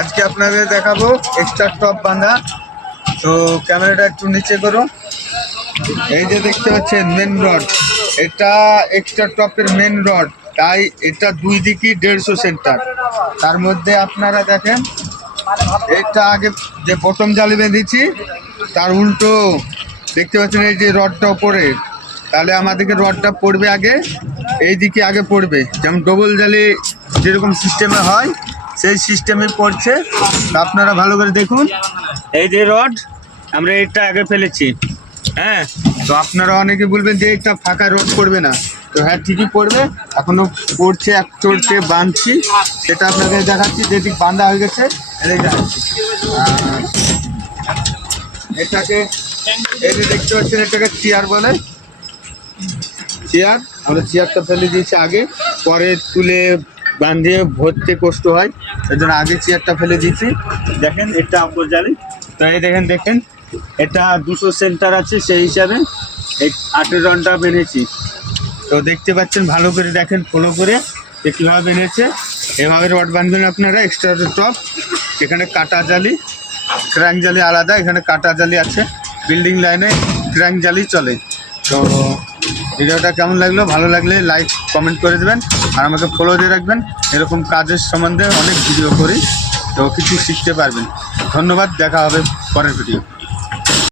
আজকে আপনাদের দেখাবো এক্সট্রা টপ বাঁধা। তো ক্যামেরাটা একটু নিচে করো এই যে দেখতে পাচ্ছেন মেন রড এটা এক্সট্রা টপের মেন রড তাই এটা দুই দিকই দেড়শো সেন্টার তার মধ্যে আপনারা দেখেন, এটা আগে যে প্রথম জালি বেঁধেছি, তার উল্টো দেখতে পাচ্ছেন এই যে রডটা ওপরে তাহলে আমাদেরকে রডটা পড়বে আগে, এই দিকে আগে পড়বে। যেমন ডবল জালি যেরকম সিস্টেমে হয় সেই সিস্টেমে পড়ছে। আপনারা ভালো করে দেখুন। এই যে রড, আমরা এটা আগে ফেলেছি। হ্যাঁ? তো আপনারা অনেকে বলবেন যে এটা ফাঁকা রড পড়বে না। তো হ্যাঁ ঠিকই পড়বে। এখনও পড়ছে, এক চড়ছে বাঁধছি। সেটা আপনাকে দেখাচ্ছি যেদিক বাঁধা হয়ে গেছে। এটাকে, এই যে দেখতে পাচ্ছেন, এটাকে চেয়ার বলে। চেয়ার, আমরা চেয়ারটা ফেলে দিয়েছি আগে। পরে তুলে বাঁধিয়ে ভরতে কষ্ট হয়। সেই জন্য আগে চেয়ারটা ফেলে দিয়েছি। দেখেন, এটা আম্বর জালি তো এই দেখেন দেখেন, এটা দুশো সেন্টার আছে সেই হিসাবে। এই আটের রনটা বেঁধেছি। তো দেখতে পাচ্ছেন, ভালো করে দেখেন, ফলো করে যে কীভাবে বেঁধেছে। এভাবে রড বাঁধবেন আপনারা এক্সট্রা টপ, এখানে কাটা জালি, ক্র্যাঙ্ক জালি আলাদা, এখানে কাটা জালি আছে। বিল্ডিং লাইনে ক্র্যাঙ্ক জালি চলে। তো ভিডিওটা কেমন লাগল? ভালো লাগলে লাইক কমেন্ট করে দেবেন আর আমাকে ফলো দিয়ে রাখবেন। এরকম কাজের সম্বন্ধে অনেক ভিডিও করি, তো কিছু শিখতে পারবেন। ধন্যবাদ, দেখা হবে পরের ভিডিও